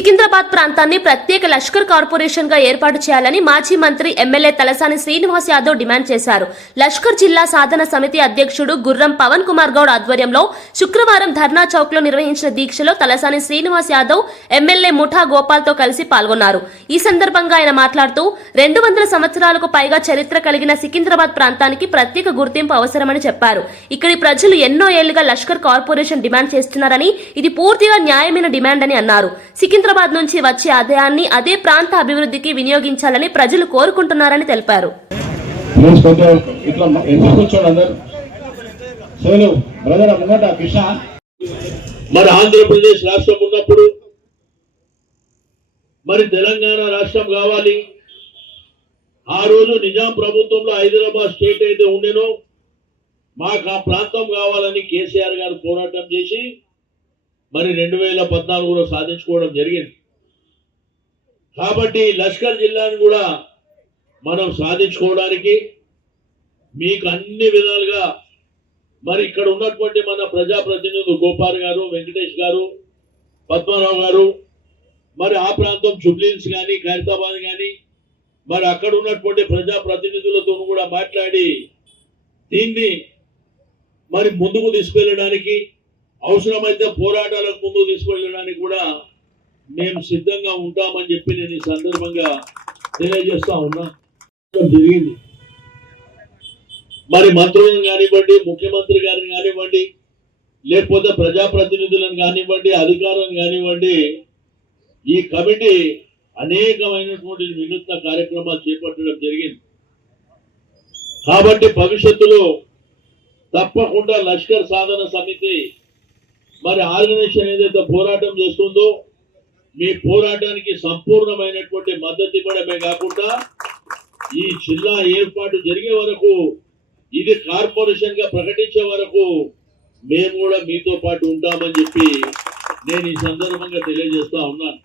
సికింద్రాబాద్ ప్రాంతాన్ని ప్రత్యేక లష్కర్ కార్పొరేషన్ గా ఏర్పాటు చేయాలని మాజీ మంత్రి ఎమ్మెల్యే తలసాని శ్రీనివాస్ యాదవ్ డిమాండ్ చేశారు. లష్కర్ జిల్లా సాధన సమితి అధ్యక్షుడు గుర్రం పవన్ కుమార్ గౌడ్ ఆధ్వర్యంలో శుక్రవారం ధర్నా చౌక్ లో నిర్వహించిన దీక్షలో తలసాని శ్రీనివాస్ యాదవ్ ఎమ్మెల్యే ముఠా గోపాల్ తో కలిసి పాల్గొన్నారు. ఈ సందర్భంగా ఆయన మాట్లాడుతూ 200 సంవత్సరాలకు పైగా చరిత్ర కలిగిన సికింద్రాబాద్ ప్రాంతానికి ప్రత్యేక గుర్తింపు అవసరమని చెప్పారు. ఇక్కడి ప్రజలు ఎన్నో ఏళ్లుగా లష్కర్ కార్పొరేషన్ డిమాండ్ చేస్తున్నారని ఇది పూర్తిగా న్యాయమైన డిమాండ్ అని అన్నారు. సికింద్రాబాద్ నుంచి వచ్చే ఆదాయాన్ని అదే ప్రాంత అభివృద్ధికి వినియోగించాలని ప్రజలు కోరుకుంటున్నారని తెలిపారు. మరి ఆంధ్రప్రదేశ్ రాష్ట్రం ఉన్నప్పుడు మరి తెలంగాణ రాష్ట్రం కావాలి. ఆ రోజు నిజాం ప్రభుత్వంలో హైదరాబాద్ స్టేట్ అయితే ఉండేనో మాకు ఆ ప్రాంతం కావాలని కేసీఆర్ గారు పోరాటం చేసి మరి 2014లో సాధించుకోవడం జరిగింది. కాబట్టి లష్కర్ జిల్లాను కూడా మనం సాధించుకోవడానికి మీకు అన్ని విధాలుగా మరి ఇక్కడ ఉన్నటువంటి మన ప్రజాప్రతినిధులు గోపాల్ గారు, వెంకటేష్ గారు, పద్మారావు గారు, మరి ఆ ప్రాంతం జుబ్లీహిల్స్ కానీ ఖైరతాబాద్ కానీ మరి అక్కడ ఉన్నటువంటి ప్రజాప్రతినిధులతో కూడా మాట్లాడి దీన్ని మరి ముందుకు తీసుకెళ్ళడానికి అవసరమైతే పోరాటాలకు ముందుకు తీసుకెళ్ళడానికి కూడా మేము సిద్ధంగా ఉంటామని చెప్పి నేను ఈ సందర్భంగా తెలియజేస్తా ఉన్నా. జరిగింది మరి మంత్రులను కానివ్వండి, ముఖ్యమంత్రి గారిని కానివ్వండి, లేకపోతే ప్రజాప్రతినిధులను కానివ్వండి, అధికారులను కానివ్వండి, ఈ కమిటీ అనేకమైనటువంటి వినూత్న కార్యక్రమాలు చేపట్టడం జరిగింది. కాబట్టి భవిష్యత్తులో తప్పకుండా లష్కర్ సాధన సమితి మరి ఆర్గనైజేషన్ ఏదైతే పోరాటం చేస్తుందో మీ పోరాటానికి సంపూర్ణమైనటువంటి మద్దతు ఇవ్వడమే కాకుండా ఈ జిల్లా ఏర్పాటు జరిగే వరకు, ఇది కార్పొరేషన్ గా ప్రకటించే వరకు మేము కూడా మీతో పాటు ఉంటామని చెప్పి నేను ఈ సందర్భంగా తెలియజేస్తా ఉన్నాను.